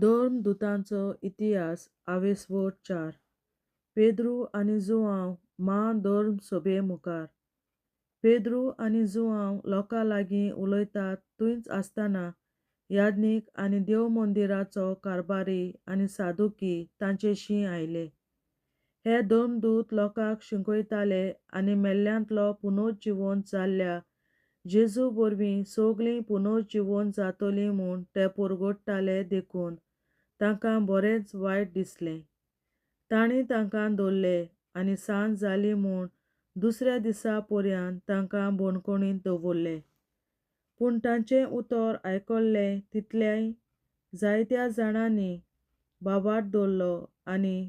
दोन दुतांचो इतिहास आवेसवो 4. पेद्रू आनी जुआंव दोन सोबे मुखार. पेद्रू आनी जुआंव लोकां लागीं उलयतात थंयच आसतना याज्ञीक आनी देव मंदिराचो कारबारी आनी सादुकी तांचेशीं आयले. हे दोन दूत लोकांक शिंकयताले आनी मेल्ल्यांतलो पुनरुज्जीवन जाल्ल्या जेजू वरवीं सगळीं पुनरुज्जीवन जातलीं म्हूण ते परगडटाले देखून तांकां बरेंच वायट दिसलें. तांणी तांकां दवरले आनी सांज जाली म्हूण दुसऱ्या दिसा पर्यंत तांकां बंदखणींत दवरले. पूण तांचें उतर आयकल्लें तितल्याय जायत्या जाणांनी बाबाट दवरलो आनी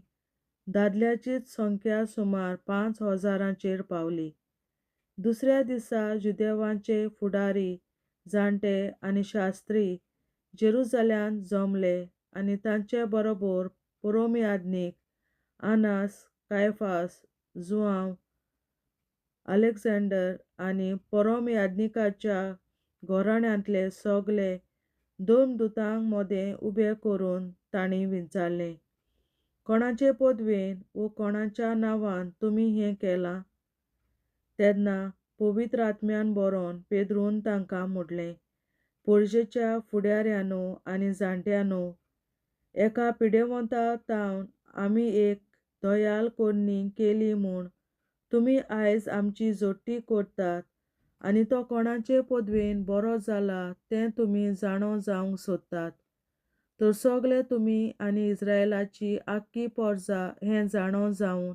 दादल्यांचीच संख्या सुमार 5,000 पावली. दुसऱ्या दिसा जुदेवांचे फुडारी, जाणटे आनी शास्त्री जेरुसलेमांत जमले आनी तांचे बरोबर परमयाजनीक आनास, कायफास, जुआंव, आलेक्झांडर आनी परमयाजनीकाच्या घराण्यांतले सगळे. दोन दुतांक मोदें उबें करून तांणी विचारलें, कोणाचे पदवेन वो कोणाच्या नांवान तुमी हें केलां? तेन्ना पवित्र आत्म्यान बरोवन पेद्रून तांकां म्हणलें, पर्जेच्या फुडाऱ्यांनो आनी जाणट्यांनो, एका पिडेवंतातावन आमी एक दयाल करणी केली म्हूण तुमी आयज आमची जोडटी करतात आनी तो कोणाचे पदवेन बरो जाला तें तुमी जाणो जावंक सोदतात. तर सगळे तुमी आनी इस्रायेलाची आख्खी परजा हें जाणो जावन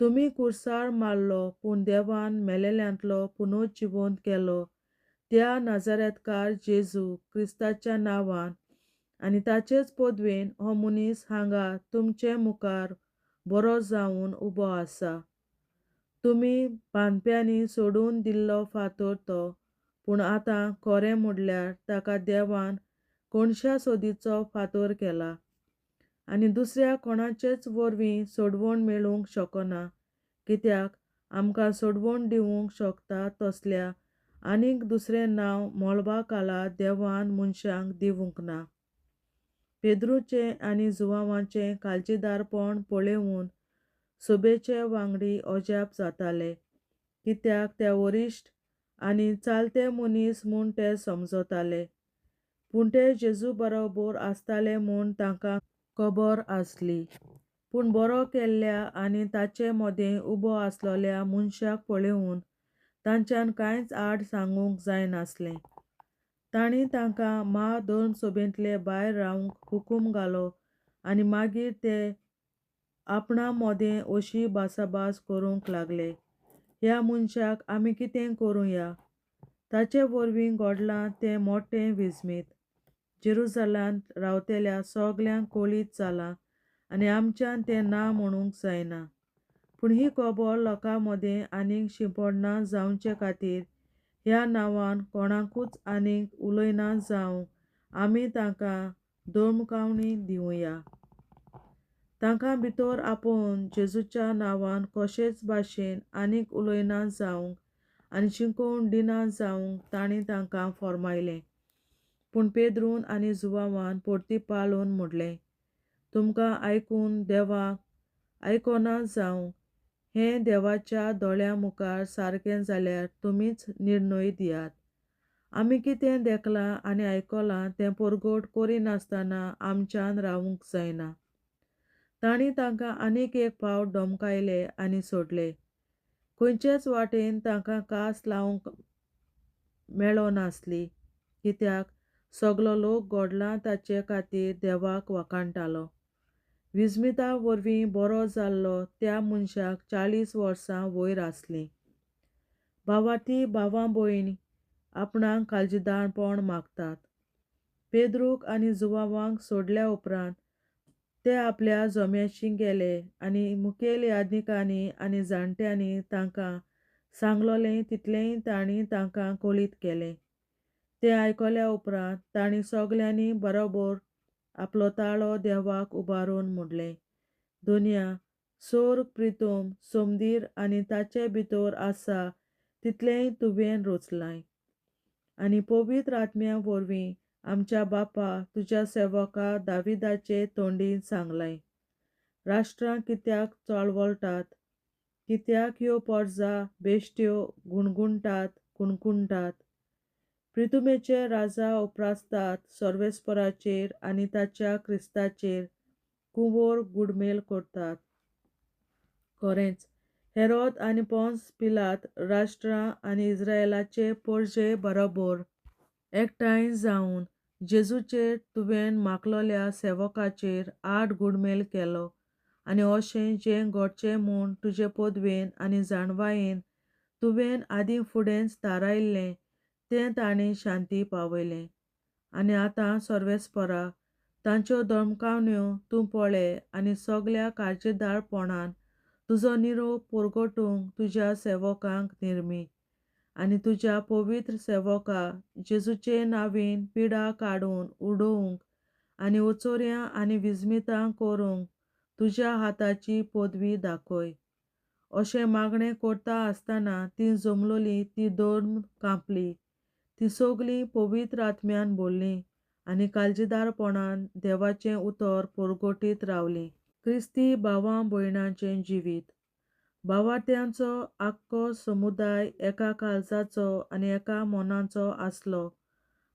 तुमी कुरसार मारलो पूण देवान मेलेल्यांतलो पुनरुज्जीवन केलो त्या नाजारेतकार जेजू क्रिस्ताच्या नांवान आनी ताचेच पदवेन हो मनीस हांगा तुमचे मुखार बरो जावन उबो आसा. तुमी बांदप्यांनी सोडून दिल्लो फातर तो, पूण आतां खरें म्हणल्यार ताका देवान कोणशा सोदीचो फातर केला आनी दुसऱ्या कोणाचेच वरवीं सोडवण मेळूंक शकना, कित्याक आमकां सोडवण दिवंक शकता तसल्या आनीक दुसरें नांव मोलबाकाला देवान मनशांक दिवंक ना. पेद्रूचें आनी जुआंवाचें काळजीदारपण पळयून सोबेचे वांगडी अजाप जाताले, कित्याक ते वरिश्ट आनी चालते मनीस म्हूण ते समजताले. पूण ते जेजू बरोबर आसताले म्हूण तांकां खबर आसली. पूण बरो केल्ल्या आनी ताचे मोदें उबो आसलोल्या मनशाक पळयून तांच्यान कांयच आड सांगूंक जायनासलें. तांणी तांकां दोन सोबेंतले भायर रावंक हुकूम घालो आनी मागीर ते आपणा मोदें अशी भासाभास करूंक लागले, ह्या मनशाक आमी कितें करूया? ताचे वरवीं घडलां तें मोठें विस्मीत. जेरुसलेमांत रावतल्या सगळ्यांक कळीत जालां आनी आमच्यान तें ना म्हणूंक जायना. पूण ही खबर लोकां मोदें आनीक शिंपडना जावचे खातीर ह्या नांवान कोणाकूच आनीक उलयना जावंक आमी तांकां धमकावणी दिवया. तांकां भितर आपोवन जेजूच्या नांवान कशेच भाशेन आनीक उलयना जावंक आनी शिकोवन दिना जावंक तांणी तांकां फर्मायलें. पूण पेद्रून आनी जुआंवान परतीपालून म्हणलें, तुमकां आयकून देवाक आयकोना जावं हें देवाच्या दोळ्यां मुखार सारकें जाल्यार तुमीच निर्णय दियात. आमी कितें देखलां आनी आयकलां तें परगट करिनासतना आमच्यान रावूंक जायना. तांणी तांकां आनीक एक फावट धमकायले आनी सोडले. खंयचेच वाटेन तांकां कास लावंक मेळो नासली, कित्याक सगळो लोक घडलां ताचे खातीर देवाक वखाणटालो. विस्मिता वरवीं बरो जाल्लो त्या मनशाक 40 वर्सां वयर आसलीं. भावार्थी भावां भयण आपणाक काळजीदारपण मागतात. पेद्रूक आनी जुआंवाक सोडल्या उपरांत ते आपल्या जोम्याशी गेले आनी मुखेल याजकांनी आनी जाणट्यांनी तांकां सांगलोलें तितलेंय तांणी तांकां कळीत केलें. तें आयकल्या उपरांत तांणी सगळ्यांनी बरोबर आपलो ताळो देवाक उबारून म्हणलें, दुनिया, स्वर्ग, प्रिथूम, समंदीर आनी ताचे भितर आसा तितलेंय तुवें रचलां आनी पवित्र आत्म्या वरवीं आमच्या बापा तुज्या सेवका दाविदाचे तोंडीन सांगलाय. राष्ट्रां कित्याक चळवळटात, कित्याक ह्यो पर्जा बेश्ट्यो गुणगुणटात कुणकुणटात. प्रितुमेचे राजा उप्रासतात सर्वेस्पराचेर आनी ताच्या क्रिस्ताचेर कुंवोर गुडमेल करतात. खरेंच हेरोद आनी पोंस पिलात राष्ट्रां आनी इस्रायेलाचे पर्जे बरोबर एकठांय जावन जेजूचेर तुवें मागलोल्या सेवकाचेर आड गुडमेल केलो आनी अशें जें घडचें म्हूण तुजे पदवेन आनी जाणवायेन तुवें आदीं फुडेंच थारायिल्लें तें तांणी शांती पावयलें. आनी आतां सर्वेस्परा तांच्यो धमकावण्यो तूं पळय आनी सगल्या काळजीदारपणान तुजो निरोप परगटूंक तुज्या सेवकांक निर्मी. आनी तुज्या पवित्र सेवका जेजूचे नांवीन पिडा काडून उडोवंक आनी ओचोऱ्यां आनी विस्मितां करूंक तुज्या हाताची पदवी दाखय. अशें मागणें करता आसतना तीं जमलोलीं ती दोन कांपली. ती सगलीं पवित्र आत्म्यान भरलीं आनी काळजीदारपणान देवाचें उतर परगटीत रावलीं. क्रिस्ती भावां भयणांचें जिवीत. भावार्थ्यांचो आख्खो समुदाय एका काळजाचो आनी एका मनाचो आसलो.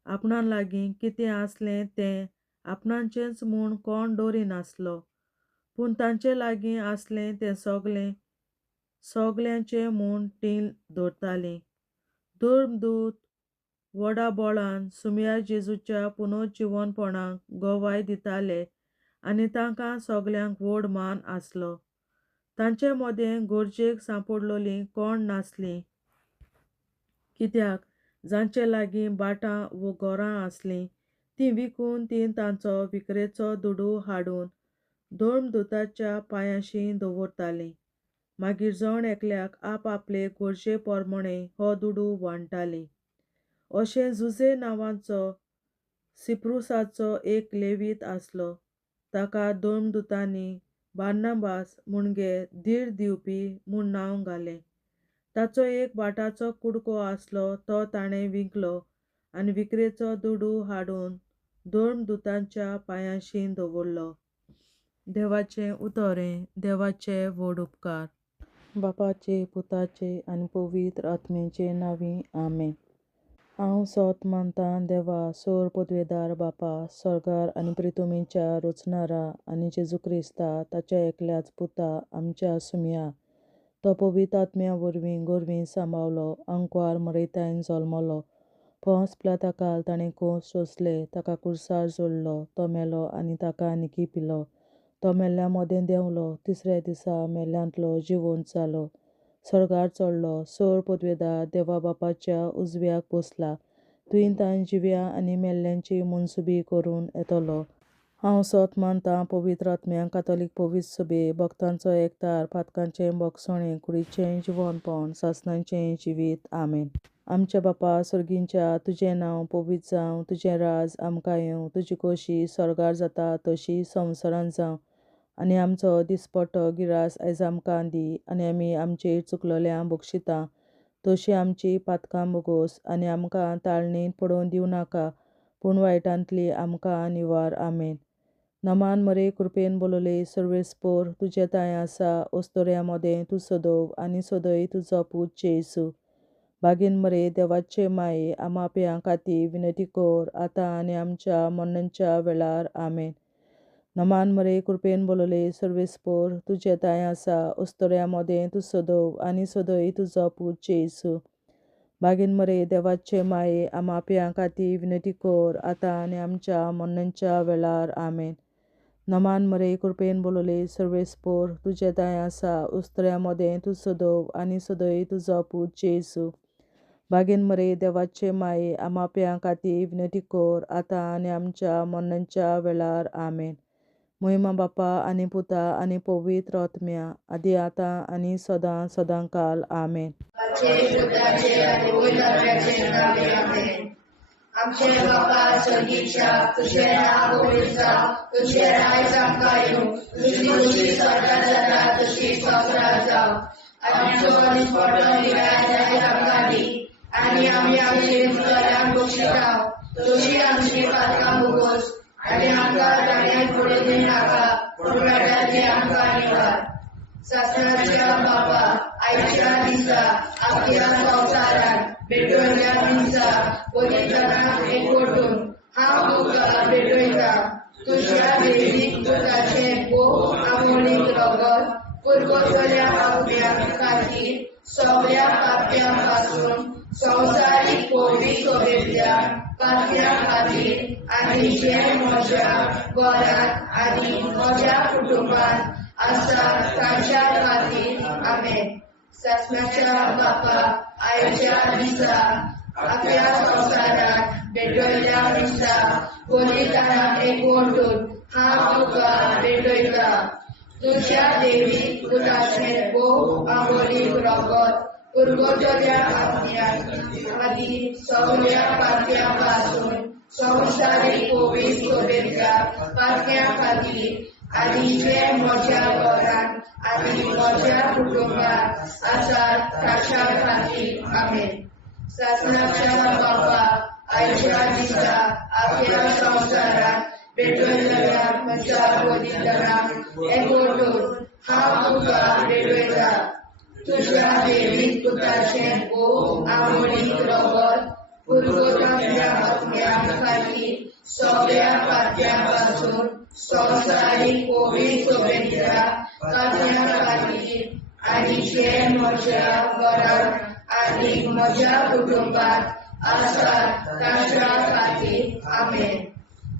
आपणा लागीं कितें आसलें तें आपणाचेंच म्हूण कोण दवरिनासलो, पूण तांचे लागीं आसलें तें सगळें सगल्यांचें म्हूण तीं दवरतालीं. धर्मदूत व्हडा बोळान सुमयार जेजूच्या पुनर्जीवनपणाक गवाय दिताले आनी तांकां सगल्यांक व्हड मान आसलो. तांचे मदें गरजेक सांपडलोलीं कोण नासलीं, कित्याक जांचे लागीं भाटां वो घरां आसलीं तीं विकून तीं तांचो विकरेचो दुडू हाडून धर्मदूताच्या पांयांशी दवरतालीं. मागीर जण एकल्याक आपआपले गरजे पोरमणें हो दुडू वांटतालीं. अशें जुजे नांवाचो सिप्रुसाचो एक लेवीत आसलो. ताका धर्मदूतांनी बार्नबास म्हणगे धीर दिवपी म्हूण नांव घालें. ताचो एक भाटाचो कुडको आसलो तो ताणें विकलो आनी विकरेचो दुडू हाडून धर्मदूतांच्या पांयांशी दवरलो. देवाचें उतोरें. देवाचे व्हड उपकार. बापाचे पुताचे आनी पवित्र आत्म्याचे नांवीं आमेन. हांव सोत मानतां देवा सोर पदवेदार बापा सर्गार आनी प्रितुमेच्या रचणारा आनी जेजू क्रिस्ता ताच्या एकल्याच पुता आमच्या सुमया तो पवित्र आत्म्या वरवीं गोरवीं सांबावलो अंकवार मरयतायन जल्मलो. पोंस पिलाताकाल ताणें कोस सोंसले, ताका कुर्सार जोडलो, तो मेलो आनी ताका निकी पिलो. तो मेल्ल्या मोदें देंवलो, तिसऱ्या दिसा मेल्ल्यांतलो जिवंत जालो, सर्गार चडलो, सोर पदवेदार देवा बापाच्या उजव्याक बसला, तुयेन ताण जिव्या आनी मेल्ल्यांची मनसुबी करून येतलो. हांव सोत मानतां पवित्र आत्म्यांक कातोलीक पवित्र सभे भक्तांचो एकठार पातकांचें भोगसणें कुडीचें जिवनपण सासणाचें जिवीत आमेन. आमच्या बापा सर्गींच्या तुजें नांव पवित्र जावं, तुजें राज आमकां येवं, तुजी खोशी सर्गार जाता तशी संवसारांत जावं. आनी आमचो दिसपट्टो गिरास आयज आमकां दी आनी आमी आमचेर चुकलोल्यांक बक्षितां तशी आमची पातकां बोगोस आनी आमकां ताळणेंत पडोवन दिवं नाका पूण वायटांतली आमकां निवार आमेन. नमान मरे कृपेन बोलोले सर्वेस्पोर तुजे ताय आसा ओस्तोऱ्या मोदें तूं सदोव आनी सदय तुजो पूत जेसू. बागीन मरे देवाचे माये आमाप्यां खातीर विनंती कर आतां आनी आमच्या मरणाच्या वेळार आमेन. नमान मरे कृपेन बोलोले सर्वेस्पोर तुजे ताय आसा ओस्तोऱ्या मोदें तूं सदोव आनी सदय तुजो पूत जेसू. बागीन मरे देवाचे माये आमाप्यां खातीर विनंती कर आतां आनी आमच्या मरणाच्या वेळार आमेन. नमान मरे कृपेन बोलोले सर्वेस्पोर तुजे ताय आसा ओस्तोऱ्या मोदें तूं सदोव आनी सदय तुजो पूत जेसू. बागीन मरे देवाचे माये आमाप्यां खातीर विनंती कर आतां आनी आमच्या मरणाच्या वेळार आमेन. महिमा बापा आनी पुता आनी पवित्र आत्म्या आदी आतां आनी सदां सदांकाल आमेन. आमचे बापा स्वर्गीच्या तुझे नाव पवित्र जावं, तुझे राज आमकां येवं, तुजी खुशी स्वर्गात जाता तशी संवसारांत जावं. आमचो दिसपट्टो गिराय आयज आमकां दी आनी आमी आमचे चुकलोल्यांक बक्षितां तशी आमची पातकां भोगोस आनी आमकां जाण्यात पडोवंक नाका पूण वाड्याची आमकां निवार शासनाच्या बाबा आयच्या दिसा आपल्या संवसारात भेटवयल्या दिसा पवित्रांक एकवटून हांव तुका भेटयता तुज्या देवीक पुताचें भोव आमोणीक रगत पुरगोतल्या आपल्या खातीर सगळ्या पाप्यां पासून संवसारीक पवित्र सोबेतल्या पाप्यां खातीर आनी जे म्हज्या घरांत आनी म्हज्या कुटुंबांत आसा तांच्या खातीर आमेन शासनाच्या बापा आयच्या दिसा आपल्या संवसारात भेटयल्या दिसा बलिदानाक एकवटून हांव तुका भेटयता तुज्या देवीक पुताचें भोव आमोणीक रगत पुरगोतल्या आपल्या खातीर सगळ्या पाप्यां पासून संवसारीक पवित्र सोबेतल्या पाप्यां खातीर आनी जे म्हज्या घरांत आनी म्हज्या कुटुंबांत आसात तांच्या खातीर आमेन शासनाच्या बापा आयच्या दिसा आपल्या संवसारात भेटयल्या म्हज्या बलिदानाक एकवटून हांव तुका भेटयता तुज्या देवीक पुताचें भोव आमोणीक रगत पुरगोतल्या आपल्या खातीर सगळ्या पाप्यां पासून संवसारीक पवित्र सोबेतल्या पाप्यां खातीर आनी जे म्हज्या घरांत आनी म्हज्या कुटुंबांत आसात तांच्या खातीर आमेन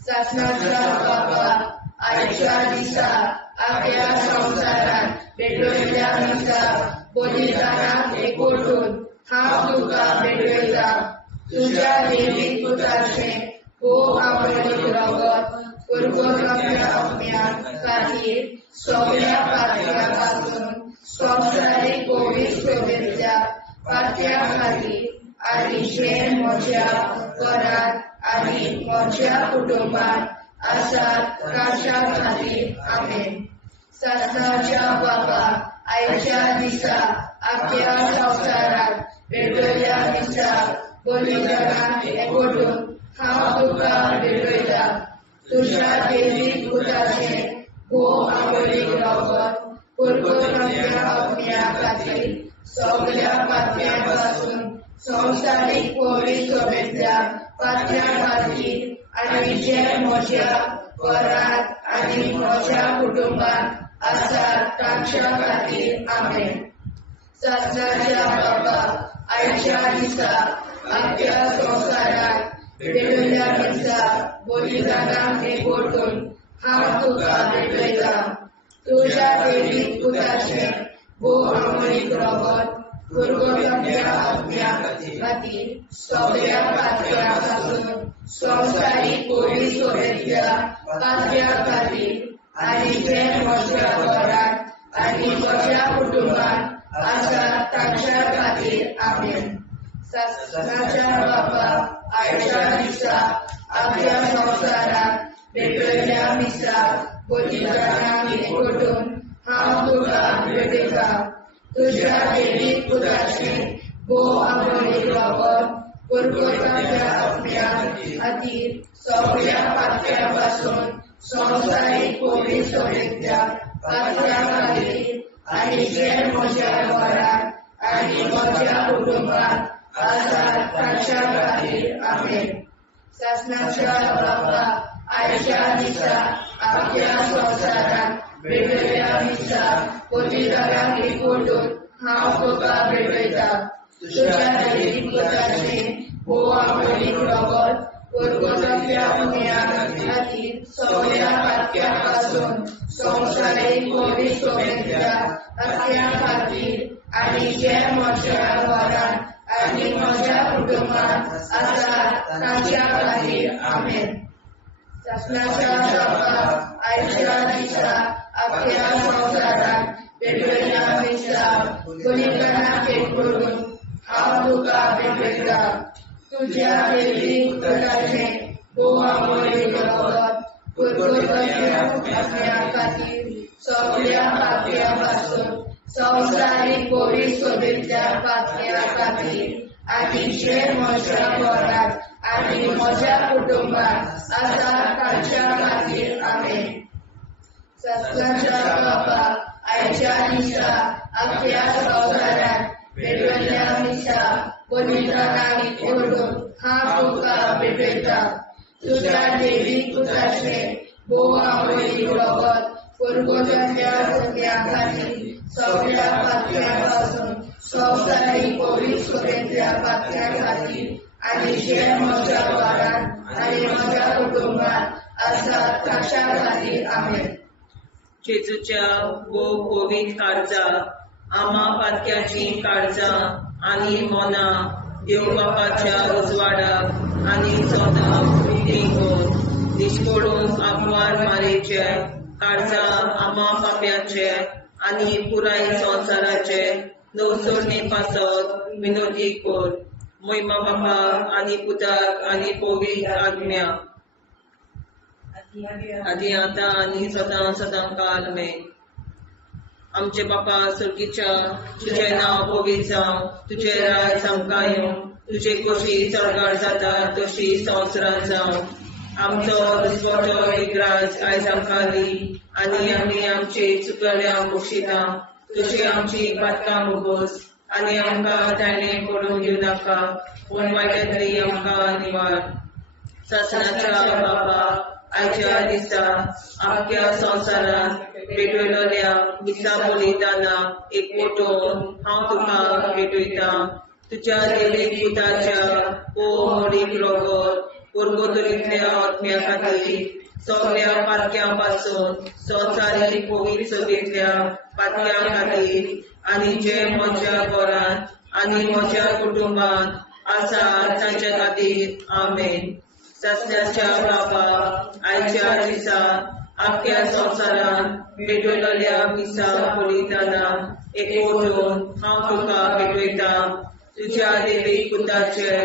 शासनाच्या बापा आयच्या दिसा आपल्या संवसारात भेटयल्या दिसा बलिदानाक एकवटून हांव तुका भेटयता तुज्या देवीक पुताचें भोव आमोणीक रगत पुरगोतल्या आपल्या खातीर सगळ्या पाप्यां पासून संवसारीक पवित्र सोबेतल्या पाप्यां खातीर आनी जे म्हज्या घरांत आनी म्हज्या कुटुंबांत आसात तांच्या खातीर आमेन शासनाच्या बापा आयच्या दिसा आपल्या संवसारात भेटयल्या दिसा बलिदानाक एकवटून हांव तुका भेटयता तुज्या देवीक पुताचें भोव आमोणीक रगत पुरगोतल्या आपल्या खातीर सगळ्या पाप्यां पासून संवसारीक पवित्र सोबेतल्या पाप्यां खातीर आनी जे म्हज्या घरांत आनी म्हज्या कुटुंबांत आसात तांच्या खातीर आमेन शासनाच्या बापा आयच्या दिसा आपल्या संवसारात भेटयल्या दिसा बलिदानाक एकवटून हांव तुका भेटयता तुज्या देवीक पुताचें भोव आमोणीक रगत पुरगोतल्या आपल्या खातीर सगळ्या पाप्यां पासून संवसारीक पवित्र सोबेतल्या पाप्यां खातीर आनी जे म्हज्या घरांत आनी म्हज्या कुटुंबांत आसात तांच्या खातीर आमेन शासनाच्या बापा आयच्या दिसा आपल्या संवसारात भेटयल्या दिसा बलिदानाक एकवटून हांव तुका भेटयता तुज्या देवीक पुताचें भोव आमोणीक रगत पुरगोतल्या आपल्या खातीर सगळ्या पाप्यां पासून संवसारीक पवित्र सोबेतल्या पाप्यां खातीर आनी जे म्हज्या घरांत आनी म्हज्या कुटुंबांत आसात तांच्या खातीर आमेन शासनाच्या बापा आयच्या दिसा आपल्या संवसारात भेटयल्या दिसा बलिदानाक एकवटून हांव तुका भेटयता तुज्या देवीक पुताचें भोव आमोणीक रगत पुरगोतल्या आपल्या खातीर सगळ्या पाप्यां पासून संवसारीक पवित्र सोबेतल्या पाप्यां खातीर आनी जे म्हज्या घरांत आनी म्हज्या कुटुंबांत आसात तांच्या खातीर आमेन शासनाच्या बापा आयच्या दिसा आपल्या संवसारात भेटयल्या दिसा बलिदानाक एकवटून हांव तुका भेटयता तुज्या देवीक पुताचें भोव आमोणीक रगत पुरगोतल्या आपल्या खातीर सगळ्या पाप्यां पासून संवसारीक पवित्र सोबेतल्या पाप्यां खातीर आनी जे म्हज्या घरांत आनी म्हज्या कुटुंबात आसा ताच्या खातीर आमेन. सत्वाच्या बापाक आयच्या दिसा आख्या संवसारात भेटवल्ल्या दिसा पवित्र नामीक ओढून हांव तुका भेटयता. तुज्या देवीक पुताचे भोव आमोली रगत परगोजाच्या सगळ्या खातीर सगळ्या पातळ्यां पासून संवसारीक पवित्रतेच्या पातळ्या खातीर आनी जे म्हज्या वारांत आनी म्हज्या कुटुंबात आसा ताच्या खातीर आमेन. जेजूच्या भोव पवित्र काळजा आमा पातक्याची काळजा आनी मोना देव बापाच्या उजवाडाक आनी सदांच देखून निश्पडून आंकवार मारेचे काळजा आमा पाप्याचे आनी पुराय संवसाराचे नवसोडणे पासत विनोदी कोर. महिमा बापा आनी पुताक आनी पवित्र आत्म्या आदी आतां आनी सदां सदां काल आमेन. आमचे बापा सर्गीच्या तुझें नांव पवित्र जावं, तुझें राज आमकां येवं, तुजे कशी चडगाड जाता तशी संवसारांत जावं. आमचो दिसवटो विग्राज आयज आमकां दी आनी आमी आमचे चुकल्यांक बक्षिता. तशी आमची पातकां मुगोस आनी आमकां ताणें पडून दिवं नाका, पूण वायटांतली आमकां निवार. सासणाच्या बापा आयच्या दिसा आख्या संवसारांत भेटयलोल्या दिसा बलिदाना एकवटून हांव तुका भेटयता. तुज्या देवीक पुताच्या मोडीक रगत परगोतरींतल्या आत्म्या खातीर सगळ्या पातक्यां पासून संवसारीक पवित्र सभेंतल्या पातक्यां खातीर आनी जे म्हज्या घरांत आनी म्हज्या कुटुंबांत आसा तांच्या खातीर आमेन. सासण्याच्या बापा आयच्या दिसा आख्या संवसारांत भेटयलोल्या दिसा बलिदाना एकवटून हांव तुका भेटयता. तुज्या देवीक पुताचे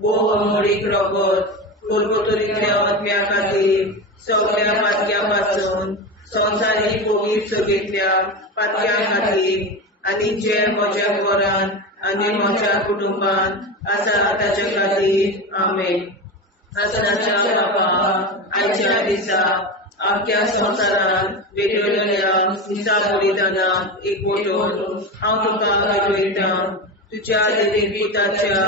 भोव अमोलीक रगत परगोतरींतल्या आत्म्या खातीर सगळ्या पातक्यां पासून संवसारीक पवित्र सभेंतल्या पातक्यां खातीर आनी जे म्हज्या घरांत आनी म्हज्या कुटुंबांत आसा ताच्या खातीर आमेन. सासणाच्या बापा आयच्या दिसा आख्या संवसारांत भेटयलोल्या दिसा बलिदाना एकवटून हांव तुका भेटयता. तुज्या देवीक पुताच्या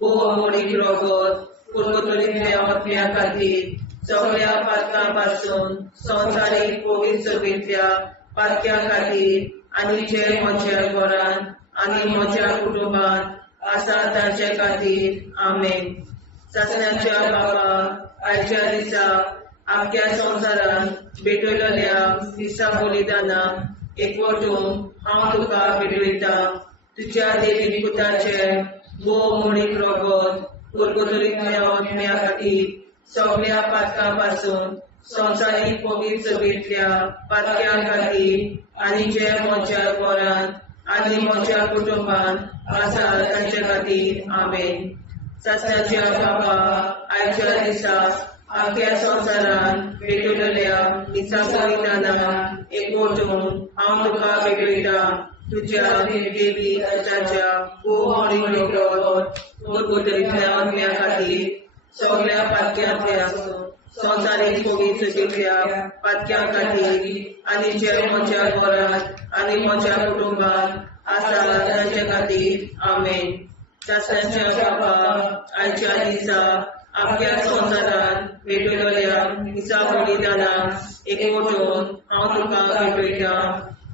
भोव अमोलीक रगत परगोतरींतल्या आत्म्या खातीर सगळ्या पातकां पासून संवसारीक पवित्र सभेंतल्या पातक्यां खातीर आनी जे म्हज्या घरांत आनी म्हज्या कुटुंबांत आसा तांचे खातीर आमेन. सासण्याच्या बापा आयच्या दिसा आख्या संवसारांत भेटयलोल्या दिसा बलिदाना एकवटून हांव तुका भेटयता. तुज्या देवीक पुताचे भोव अमोलीक रगत परगोतरींतल्या आत्म्या खातीर सगळ्या पातकां पासून संवसारीक पवित्र सभेंतल्या पातक्यां खातीर आनी जे म्हज्या घरांत आनी म्हज्या कुटुंबांत आसा तांचे खातीर आमेन. सासण्याच्या बापा आयच्या दिसा आख्या संवसारांत भेटयलोल्या दिसा बलिदाना एकवटून हांव तुका भेटयता. तुज्या देवीक पुताच्या भोव अमोलीक रगत परगोतरींतल्या आत्म्या खातीर सगळ्या पातक्यांतल्या संवसारीक पवित्र सभेंतल्या पातक्यां खातीर आनी जे म्हज्या घरांत आनी म्हज्या कुटुंबांत आसा तांचे खातीर आमेन. सासण्याच्या बापा आयच्या दिसा आख्या संवसारांत भेटयलोल्या दिसा बलिदाना एकवटून हांव तुका भेटयता.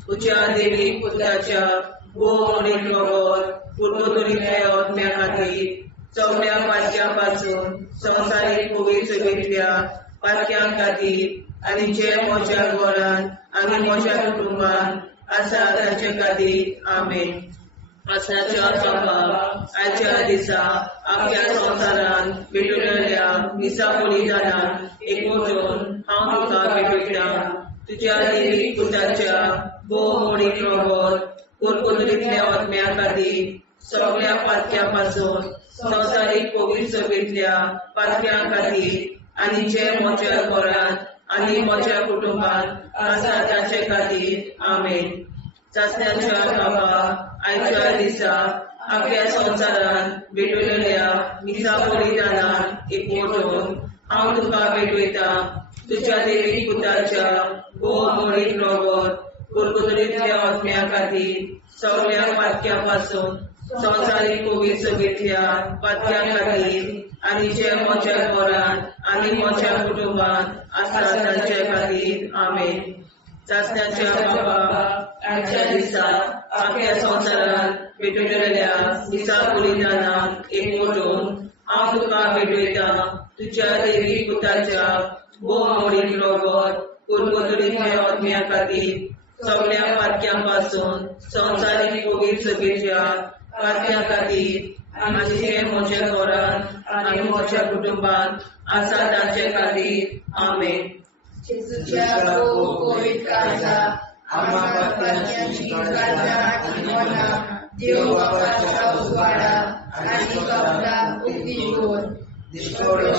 तुज्या देवीक पुताच्या भोव अमोलीक रगत परगोतरींतल्या आत्म्या खातीर सगळ्या पातक्यां पासून संवसारीक पवित्र सभेंतल्या पातक्यां खातीर आनी जे म्हज्या घरांत आनी म्हज्या कुटुंबांत आसा तांचे खातीर आमेन. सासण्याच्या बापा आयच्या दिसा आख्या संवसारांत भेटयलोल्या दिसा बलिदाना एकवटून हांव तुका भेटयता. तुज्या देवीक पुताच्या भोव अमोलीक रगत परगोतरींतल्या आत्म्या खातीर सगळ्या पातक्यां पासून संवसारीक पवित्र सभेंतल्या पातक्यां खातीर आनी जे म्हज्या घरांत आनी म्हज्या कुटुंबांत आसा तांचे खातीर आमेन. सासण्याच्या बापा आयच्या दिसा आख्या संवसारांत भेटयलोल्या दिसा बलिदाना एकवटून हांव तुका भेटयता तुज्या देवी पुताच्या मोडीक रगत कुरकुतरीतल्या आत्म्या खातीर सगळ्या पातक्या पासून संवसारीक कोविडच्या पातक्या खातीर आनी जे म्हज्या घरांत आनी म्हज्या कुटुंबांत आसा तांचे खातीर आमेन. चाचण्याच्या बाबा आजच्या दिसा आख्या संवसारांत भेटलेल्या दिसा बलिदानाक एकवटून हांव तुका भेटयता तुज्या देवी पुताच्या मोडीक रगत कुरकुतरीतल्या आत्म्या खातीर सगळ्या पातक्यां पासून संवसारीक कोविडच्या पातक्या खातीर आनी जे म्हज्या घरांत आनी म्हज्या कुटुंबांत आसा तांचे खातीर आमेन. जेजूच्या कोविड काळजा आम्हा पातकांची काळजा आनी मना देव बापाच्या उजवाडा आनी कपडा उक्ती कर.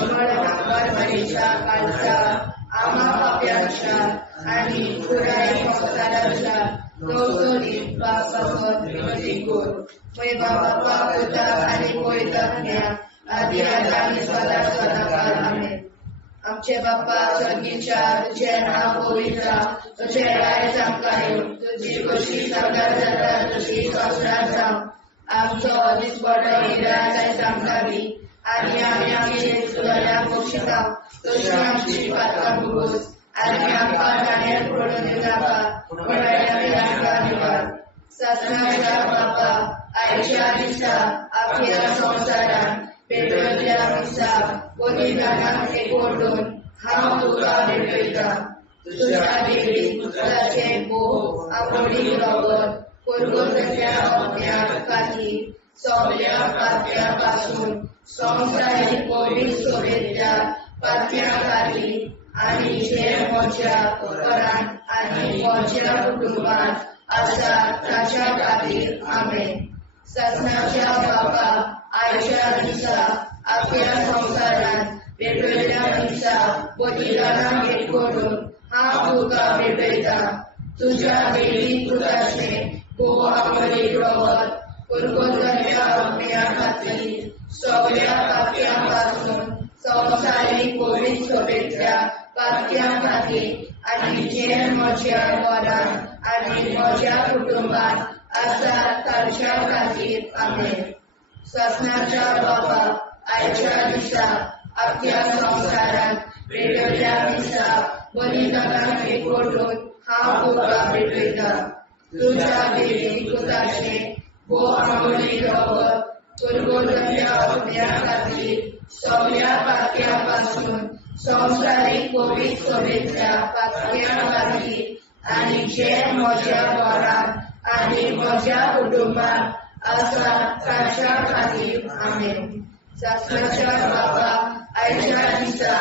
परमेच्या काळजा आम्हा पाप्यांच्या आनी पुराय संवसाराच्या नवसरीत पापासत विनती कर. बाबा पुता आनी पवित्रात्म्या आदी आनी सदा सदाकाळ आमेन. आमचे बाप्पा स्वर्गीच्या तुझे नाव पवित्र तुझे राय जावं तुझी कशी सगळ्यात जाता तशी संवसारात जावं. आमचो दिसपडो निराय आमकां दी आनी आमी आमचे चुकल्यांक बक्षिता तशी आमची पातकां भोगूस आनी आमकां नाण्यार पडून नाका पण आमकां निवार. ससनाच्या बापा आयच्या दिसा आख्या संवसारांत भेटल्या दिसा बलिदानाक एकवटून हांव तुका भेटयता तुज्या देवी पुताचे मोडीक रगत कुरकुतरीतल्या आत्म्या खातीर सगळ्या पातक्यां पासून संवसारीक कोविडच्या पातक्या खातीर आनी जे म्हज्या घरांत आनी म्हज्या कुटुंबांत आसा ताच्या खातीर आमेन. ससनाच्या बापा आयच्या दिसा आख्या संवसारांत भेटलेल्या दिसा बलिदानाक एकवटून हांव तुका भेटयता तुज्या देवी पुताचे मोडीक रगत कुरकुतरीतल्या आत्म्या खातीर सगळ्या पातक्यां पासून संवसारीक कोविडच्या पातक्या खातीर आनी जे म्हज्या घरांत आनी म्हज्या कुटुंबांत आसा तांच्या खातीर आमेन. ससनाच्या बापा आयच्या दिसा आख्या संवसारांत भेटलेल्या दिसा बलिदानाक एकवटून हांव तुका भेटयता तुज्या देवी पुताचे मोडीक रगत कुरकुतरीतल्या आत्म्या खातीर सगळ्या पातक्यां पासून संवसारीक कोविडच्या पातक्या खातीर आनी जे म्हज्या घरांत आनी म्हज्या कुटुंबांत आसा तांच्या खातीर आमेन. ससनाच्या बापा आयच्या दिसा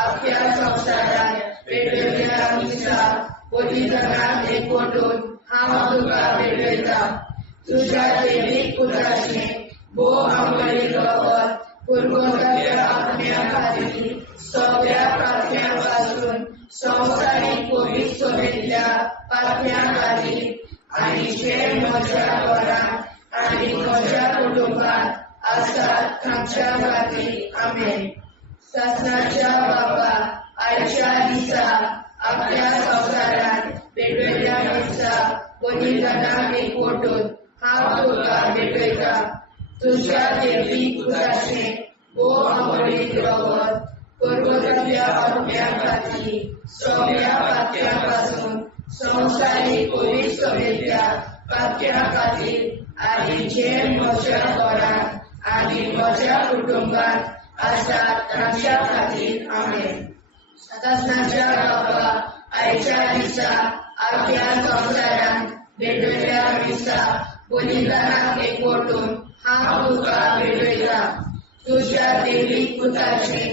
आख्या संवसारांत भेटलेल्या दिसा बलिदानाक एकवटून हांव तुका भेटयता तुज्या देवी पुताचे मोडीक रगत कुरकुतरीतल्या आत्म्या खातीर सगळ्या पातक्यां पासून संवसारीक कोविडच्या पातक्या खातीर आनी जे म्हज्या घरांत आनी म्हज्या कुटुंबांत आसा तांच्या खातीर आमेन. ससनाच्या बापा आयच्या दिसा आख्या संवसारांत भेटलेल्या दिसा बलिदानाक एकवटून हांव तुका भेटयता तुज्या देवी पुताचे मोडीक रगत कुरकुतरीतल्या आत्म्या खातीर सगळ्या पातक्यां पासून संवसारीक कोविडच्या पातक्या खातीर आनी जे म्हज्या घरांत आनी म्हज्या कुटुंबांत आसा तांच्या खातीर आमेन. ससनाच्या बापा आयच्या दिसा आख्या संवसारांत भेटलेल्या दिसा बलिदानाक एकवटून हांव तुका भेटयता तुज्या देवी पुताचे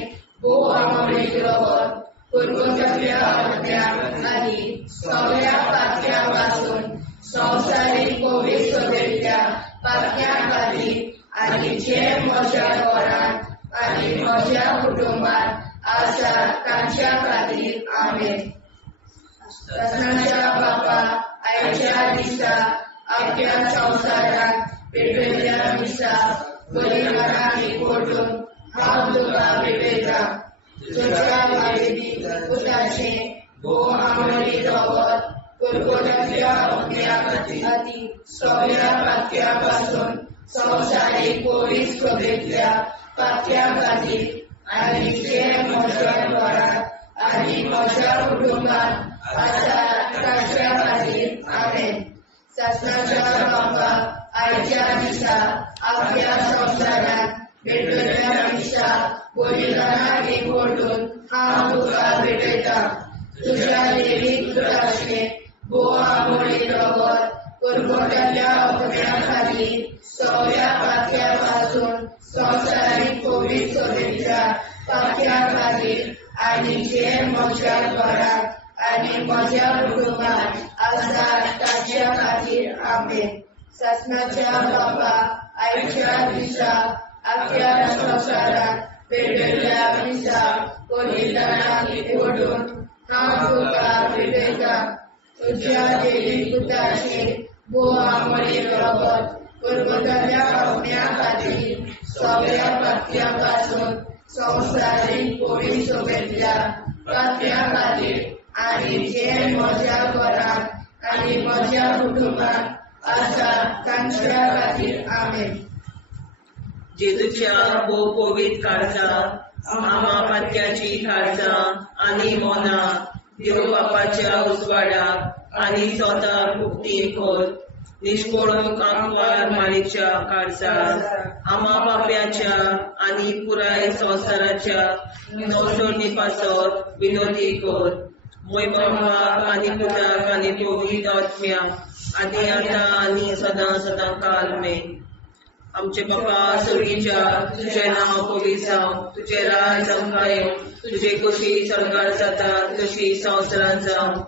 मोडीक रगत कुरकुतरीतल्या आत्म्या खातीर सगळ्या पातक्यां पासून संवसारीक कोविडच्या पातक्या खातीर आनी जे म्हज्या घरांत आनी म्हज्या कुटुंबांत आसा तांच्या खातीर आमेन. ससनाच्या बापा आयच्या दिसा आख्या संवसारांत भेटलेल्या दिसा बलिदानाक एकवटून हांव तुका भेटयता तुज्या देवीक पुताचें भोव आमोरी रगत कुरकुऱ्याच्या अग्न्या खातीर सगळ्या पातक्या पासून संवसारीक पोलीस सभेंतल्या पातक्या खातीर आनी जे म्हज्या घरांत आनी म्हज्या कुटुंबांत आसा ताच्या खातीर आमेन. शासनाच्या बापाक आयच्या दिसा आपल्या संवसारांत भेटलेल्या दिसा बलिदानाक एकवटून हांव तुका भेटयता तुज्या देवीक पुताचें भोव आमोरी रगत कुरकुऱ्याच्या अग्न्या खातीर सगळ्या पातक्या पासून संवसारीक पोलीस सभेंतल्या पातक्या खातीर आनी जे म्हज्या घरांत आनी म्हज्या कुटुंबांत आसा ताच्या खातीर आमेन. शासनाच्या बापाक आयच्या दिसा आपल्या संवसारांत भेटलेल्या दिसा बलिदानाक एकवटून हांव तुका भेटयता तुज्या देवीक पुताचें भोव आमोरी रगत कुरकुऱ्याच्या अग्न्या खातीर सगळ्या पातक्या पासून संवसारीक पोलीस सभेंतल्या पातक्या खातीर आनी जे म्हज्या घरांत आनी म्हज्या कुटुंबांत आसा तांच्या खातीर आमेन. जेजूच्या भोव पवित्र काळजा आमा पातक्याची काळजां आनी मोना देव बापाच्या उजवाडाक आनी स्वता मुक्ती कर. निष्कळून आंकवार माळेच्या काळजार आमा बाप्याच्या आनी पुराय संवसाराच्या संसोडणी पासत विनोदी कर. मोयबापाक आनी पुताक आनी पवित्र आत्म्याक आनी आतां आनी सदां सदां काल मेन. आमचे बापा सगळीच्या तुझें नांव पवित्र जावं, तुजें राज आमकां येवं, तुजे कशी सरकार जाता तशी संवसारांत जावं.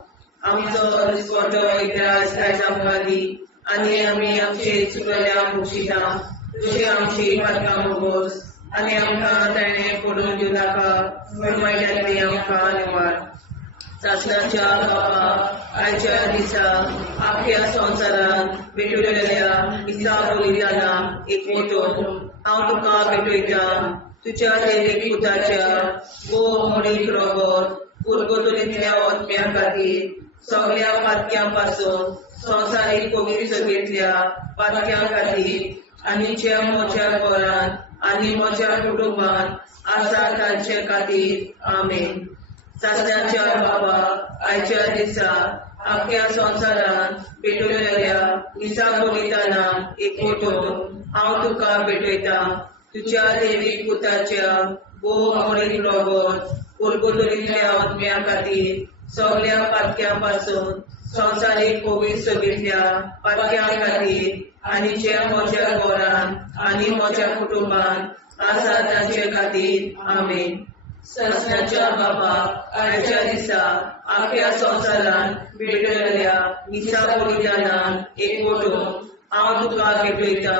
आमचो दिसपटो एकदांच आयज आमकां दी आनी आमी आमचे चुकलेल्यांक बक्षिता. तुजी आमची पातकां भोगोस आनी आमकां ताणें पडून दिवं नाका पूण वायटांतली आमकां निवार. शासनाच्या बापा आयच्या दिसा आख्या संवसारांत भेटलेल्या दिसा बलिदानाक एकवटून हांव तुका भेटयता तुज्या देवीक पुताच्या भोव आमोरी रगत कुरकुऱ्याच्या अग्न्या खातीर सगळ्या पातक्या पासून संवसारीक पवित्र सभेंतल्या पातक्या खातीर आनी ज्या म्हज्या घरांत आनी म्हज्या कुटुंबांत आसा तांचे खातीर आमेन. शासनाच्या बाबा आयच्या दिसा आख्या संवसारांत भेटलेल्या दिसा बलिदानाक एकवटून हांव तुका भेटयता तुज्या देवीक पुताच्या भोव आमोरी रगत कुरकुऱ्याच्या अग्न्या खातीर सगळ्या पातक्या पासून संवसारीक पवित्र सभेंतल्या पातक्या खातीर आनी ज्या म्हज्या घरांत आनी म्हज्या कुटुंबांत आसा तांचे खातीर आमेन. शासनाच्या बापाक आयच्या दिसा आख्या संवसारांत भेटलेल्या दिसा बलिदानाक एकवटून हांव तुका भेटयता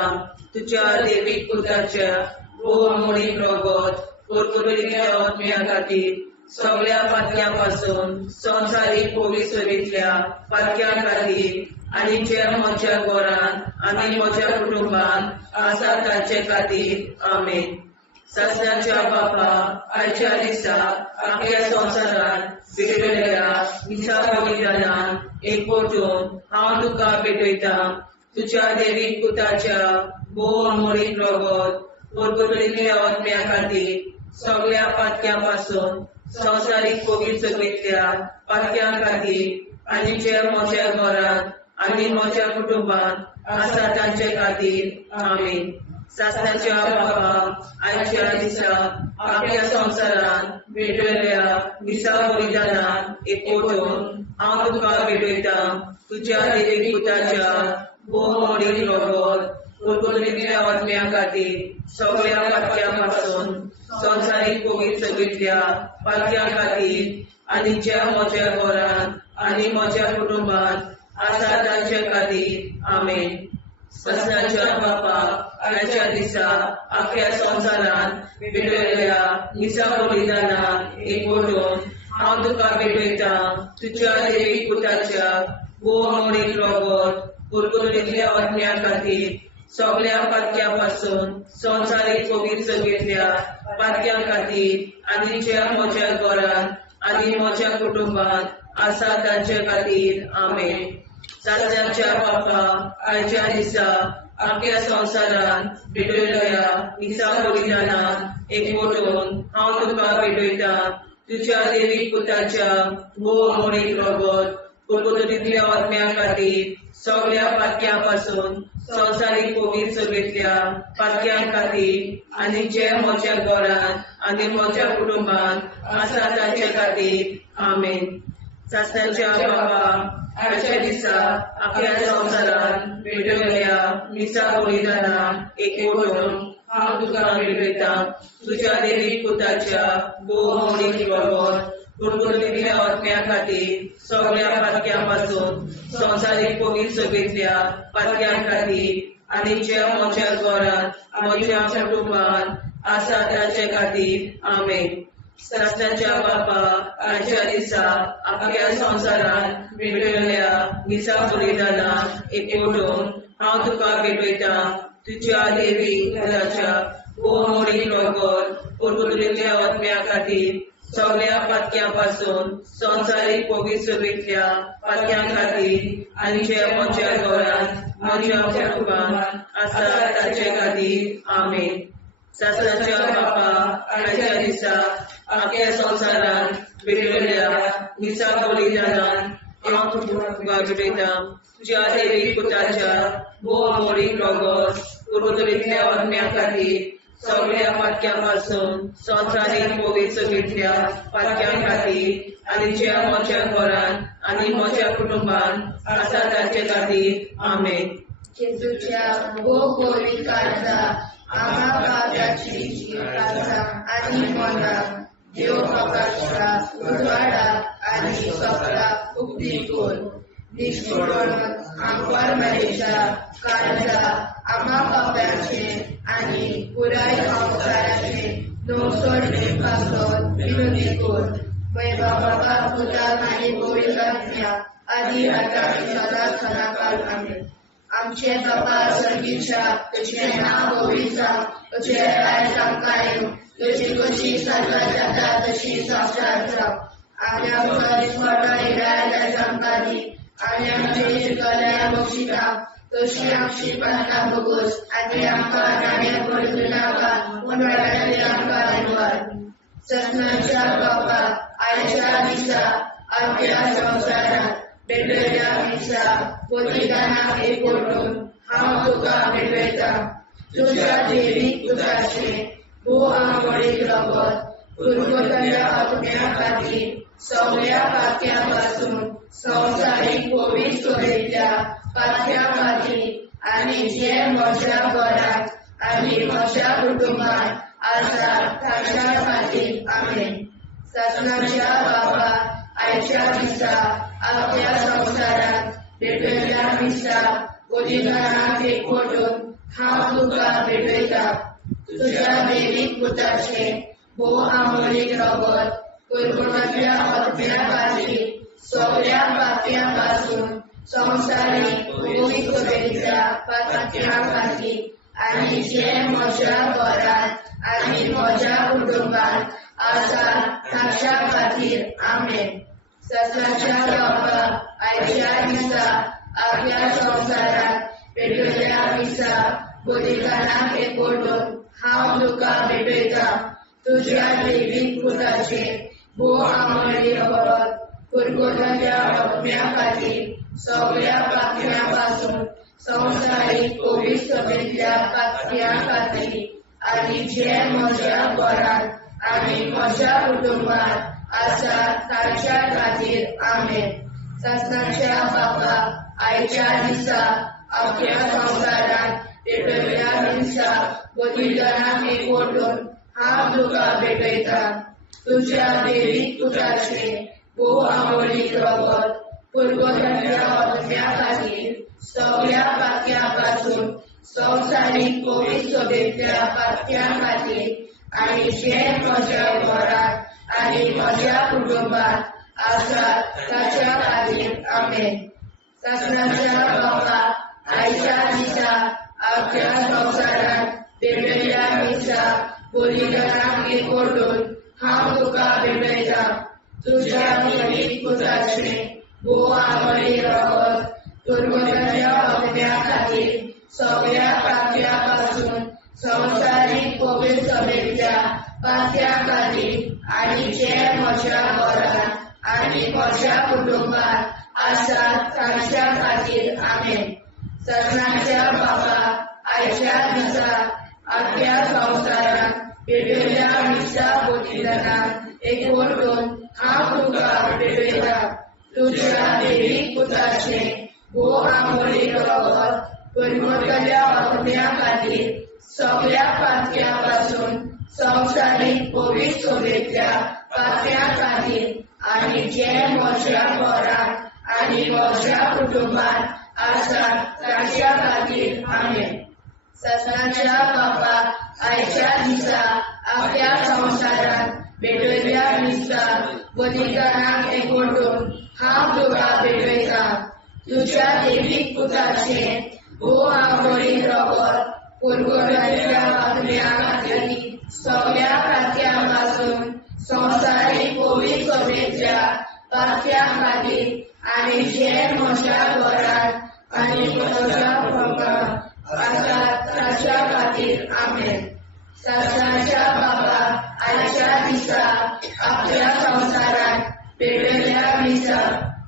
तुज्या देवीक पुताच्या भोव आमोरी रगत कुरकुऱ्याच्या अग्न्या खातीर सगळ्या पातक्या पासून संवसारीक पवित्र सभेंतल्या पातक्या खातीर आनी ज्या म्हज्या घरांत आनी म्हज्या कुटुंबांत आसा तांचे खातीर आमेन. शासनाच्या बापा आयच्या दिसा आख्या संवसारांत भेटलेल्या दिसा बलिदानाक एकवटून हांव तुका भेटयता तुज्या देवीक पुताच्या भोव आमोरी रगत कुरकुऱ्याच्या अग्न्या खातीर सगळ्या पातक्या पासून संवसारीक पवित्र सभेंतल्या पातक्या खातीर आनी ज्या म्हज्या घरांत आनी म्हज्या कुटुंबांत आसा तांचे खातीर आमेन. शासनाच्या बापा आयच्या दिसा आख्या संवसारांत भेटलेल्या दिसा बलिदानाक एकवटून हांव तुका भेटयता तुज्या देवीक पुताच्या भोव आमोरी रगत कुरकुऱ्याच्या अग्न्या खातीर सगळ्या पातक्या पासून संवसारीक पवित्र सभेंतल्या पातक्या खातीर आनी ज्या म्हज्या घरांत आनी म्हज्या कुटुंबांत आसा तांचे खातीर आमेन. शासनाच्या बापा आयच्या दिसा आख्या संवसारांत भेटलेल्या दिसा बलिदानाक एकवटून हांव तुका भेटयता तुज्या देवीक पुताच्या भोव आमोरी रगत कुरकुऱ्याच्या अग्न्या खातीर सगळ्या पातक्यापासून संवसारीक पवित्र सगळ्या पातक्यां खातीर आनी ज्या म्हज्या घरांत आनी म्हज्या कुटुंबात आसा तांचे खातीर आमेन. सासऱ्यांच्या बापा आयच्या दिसा आख्या संवसारान भेटयल्या मिसा बलिदानाक एकवटून हांव तुका भेटयता तुज्या देवीक पुताच्या भोव मोडीक रगत कुरकुरीतल्या आत्म्या खातीर सगळ्या पातक्यां संवसारीक पवित्र सगळ्या पातक्यां खातीर आनी जे म्हज्या घरांत आनी म्हज्या कुटुंबात आसा तांचे खातीर आमेन. सासऱ्यांच्या बाबा आयच्या दिसा आख्या संवसारान भेटयल्या मिसा बलिदानाक एकवटून हांव तुका भेटयता तुज्या देवीक पुताच्या भोव मोडीक रगत कुरकुरीतल्या आत्म्या खातीर सगळ्या पातक्यां संवसारीक पवित्र सगळ्या पातक्यां खातीर आनी जे म्हज्या घरांत म्हज्या कुटुंबात आसा तांचे खातीर आमेन. सासऱ्यांच्या बापा आयच्या दिसा आख्या संवसारान भेटयल्या मिसा बलिदानाक एकवटून हांव तुका भेटयता तुज्या देवीक पुताच्या भोव मोडीक रगत कुरकुरीतल्या आत्म्या खातीर सगळ्या पातक्यां संवसारीक पवित्र सगळ्या पातक्यां खातीर आनी जे म्हज्या घरांत म्हज्या कुटुंबात आसा तांचे खातीर आमेन. सासऱ्यांच्या बापा आयच्या दिसा आख्या संवसारान भेटयल्या मिसा बलिदानाक हांव तुका भेटयता तुज्या देवीक पुताच्या भोव मोडीक रगत कुरकुरीतल्या आत्म्या खातीर सगळ्या पातक्यां संवसारीक पवित्र सगळ्या पातक्यां खातीर आनी जे म्हज्या घरांत आनी म्हज्या कुटुंबात आसा तांचे खातीर आमेन. जेजूच्या भोव पवित्र काळजा आम्हा पाप्याची काळजा आनी मनाक देव बापाच्या उजवाडाक आनी सपनाक उक्ती कर. निष्ठुरण आंकवार मेरेच्या काळजा आम्हा पाप्याचे आनी पुराय संवसाराचे नवसोडणे पासत विनंती कर. बाबा पुताक आनी पवित्र आत्म्या आदी आतां आनी सदांच सदांकाळ आमेन. आमचे बाबा सर्गीच्या तुझे नाव पवित्र तुझे राज आमकां येवं तुजी कशी स्वर्गात जाता तशी संवसारांत जावं. आनी आमकां दिसपट्टो राज आमकां दी आनी आमचे इश्टगल्या बक्षिता तशी आमची प्रार्थना बगोस आनी आमकां नाण्या पडूं नाका पूण वाटायली आमकां निवार. सत्नाच्या बापा आयच्या दिसा आख्या संवसारांत भेटयल्या मिसा बलिदानाक एकवटून हांव तुका भेटयता तुज्या देवीक पुताचे भोव मोडीक रगत कुरकुरीतल्या आत्म्या खातीर सगळ्या पातक्यां संवसारीक पवित्र सगळ्या पातक्यां खातीर आनी जे म्हज्या घरांत आनी म्हज्या कुटुंबात आसा तांच्या खातीर आमेन. सासऱ्यांच्या बाबा आयच्या दिसा आख्या संवसारांत भेटयल्या मिसा बलिदानाक एकवटून हांव तुका भेटयता तुज्या देवीक पुताचे भोव मोडीक रगत कुरकुरीतल्या आत्म्या खातीर सगळ्या पातक्यां संवसारीक पवित्र सगळ्या पातक्यां खातीर आनी जे म्हज्या घरांत आनी म्हज्या कुटुंबात आसा तांच्या खातीर आमेन. सासऱ्यांच्या बापा आयच्या दिसा आख्या संवसारांत भेटयल्या मिसा बलिदानाक एकवटून हांव तुका भेटयता तुज्या देवीक पुताचे भोव मोडीक रगत कुरकुरीतल्या आत्म्या खातीर सगळ्या पातक्यां संवसारीक पवित्र सगळ्या पातक्यां खातीर आनी जे म्हज्या घरांत आनी म्हज्या कुटुंबात आसा तांच्या खातीर आमेन. सासऱ्यांच्या बापा आयच्या दिसा आख्या संवसारांत भेटयल्या मिसा बलिदानाक एकवटून हांव तुका भेटयता तुज्या देवीक पुताचे भोव मोडीक रगत कुरकुरीतल्या आत्म्या खातीर सगळ्या पातक्यां संवसारीक पवित्र सगळ्या पातक्यां खातीर आनी जे म्हज्या घरांत आनी म्हज्या कुटुंबात आसा ताच्या खातीर आमेन. सासऱ्यांच्या बापा आयच्या दिसा आख्या संवसारांत वेगवेगळ्या मिसा बलिदानाक एकवटून हांव तुका भेटयता तुज्या पवित्र पुताचे भोव आंगडी रगत दुर्गताच्या हत्या खातीर सगळ्या पात्या पासून संवसारीक पवित्र सभेच्या पात्या खातीर आनी जे म्हज्या घरांत आनी म्हज्या कुटुंबांत आसात तांच्या खातीर आमेन. सगळ्यांच्या बाबा आयच्या दिसा आख्या संवसारांत वेगवेगळ्या मिसा बलिदानाक एकवटून हांव तुका भेटयता तुज्या दैवीक पुताचे भोव आंगडी रगत परमतल्या हत्या खातीर सगळ्या पात्या पासून संवसारीक पवित्र सभेच्या पात्या खातीर आनी जे म्हज्या घरांत आनी म्हज्या कुटुंबांत आसात तांच्या खातीर आमेन. सगळ्यांच्या बाबा आयच्या दिसा आख्या संवसारांत वेगवेगळ्या मिसा बलिदानाक एकवटून हांव तुका भेटयता तुज्या दैवीक पुताचे भोव आंगडी रगत परगटाच्या हत्या खातीर सगळ्या पात्या पासून संवसारीक पवित्र सभेच्या पात्या खातीर आनी जे म्हज्या घरांत आनी म्हज्या कुटुंबांत आसात तांच्या खातीर आमेन. सगळ्यांच्या बाबा आयच्या दिसा आख्या संवसारांत वेगवेगळ्या मिसा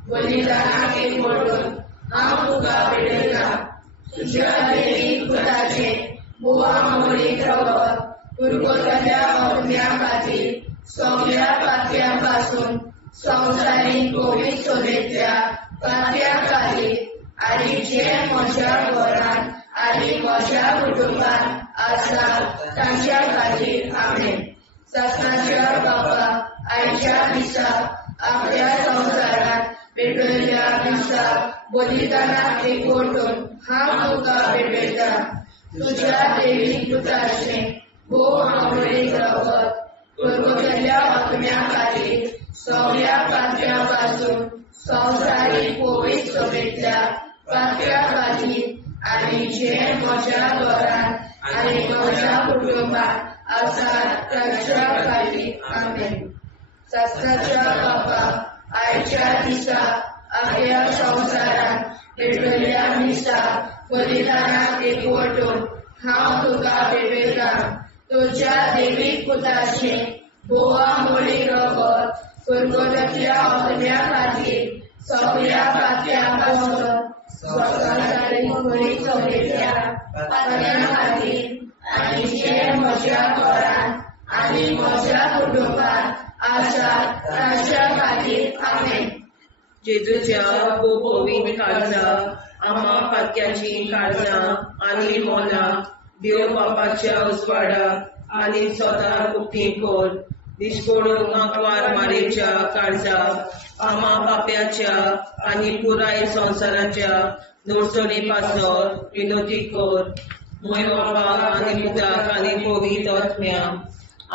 बलिदानाक एकवटून हांव तुका भेटयता तुज्या दैवीक पुताचे भोव आंगडी रगत परगटाच्या हत्या खातीर सगळ्या पात्या पासून संवसारीक पवित्र सभेच्या पात्या खातीर आनी जे म्हज्या घरांत आनी म्हज्या कुटुंबांत आसात तांच्या खातीर आमेन. सगळ्यांच्या बाबा आयच्या दिसा आख्या संवसारांत वेगवेगळ्या मिसा बलिदानाक एकवटून हांव तुका भेटयता तुज्या दैवीक पुताचे भोव आंगडी रगत परगटाच्या हत्या खातीर सगळ्या पात्या पासून संवसारीक पवित्र सभेच्या पात्या खातीर आनी जे म्हज्या घरांत आनी म्हज्या कुटुंबांत आसात तांच्या खातीर आमेन. सगळ्यांच्या बाबा आयच्या दिसा आख्या संवसारांत वेगवेगळ्या मिसा बलिदानाक एकवटून हांव तुका भेटयता तुज्या दैवीक पुताचे भोव आंगडी रगत परगटाच्या हत्या खातीर सगळ्या पात्या पासून संवसारीक पवित्र सभेच्या पात्या खातीर आनी जे म्हज्या घरांत आनी म्हज्या कुटुंबांत आसात तांच्या खातीर आमेन. जेजूच्या पवित्र काळजा आम्हा पातक्याची काळजां आनी मोलां देव बापाच्या उजवाडाक आनी स्वता उक्ती कोर निष्पळून आंकवार मारेच्या काळजाक आम्हा पाप्याच्या आनी पुराय संवसाराच्या नोडचणी पासत विनोदी कोर मोय बापाक आनी पुताक आनी पवित्र आत्म्या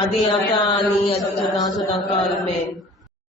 आदी आतां आनी सदां सदां काल आमेन.